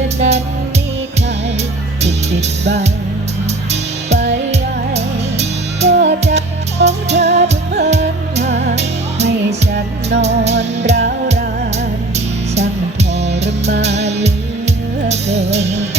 ฉันนั้นมีใครถูกปิดบังไปไหก็จับของเธอทุกเพื่อนให้ฉันนอนร้าวรานช่างทรมานเหลือเกิน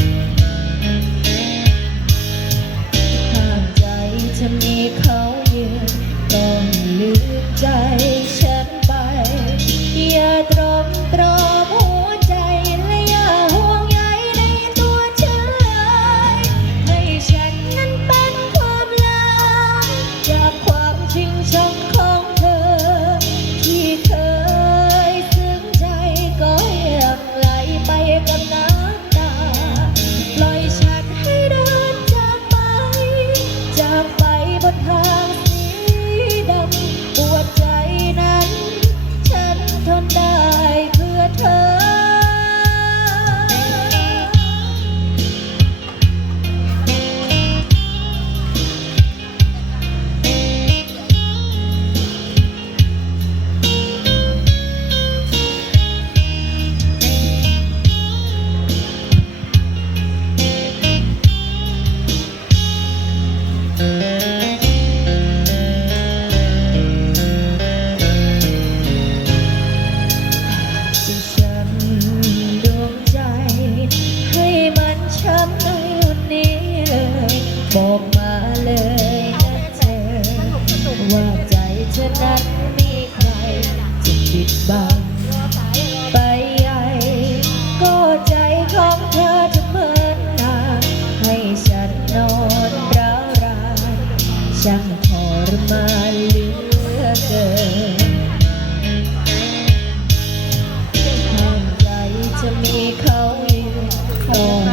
บอกมาเลยนะเธอว่าใจเธอนั้นมีใครจะปิดบังไปใหญ่ก็ใจของเธอจะเหมือนนางให้ฉันนอนร้าวรานช่างทรมานเหลือเกินห้าใจจะมีเขาอยู่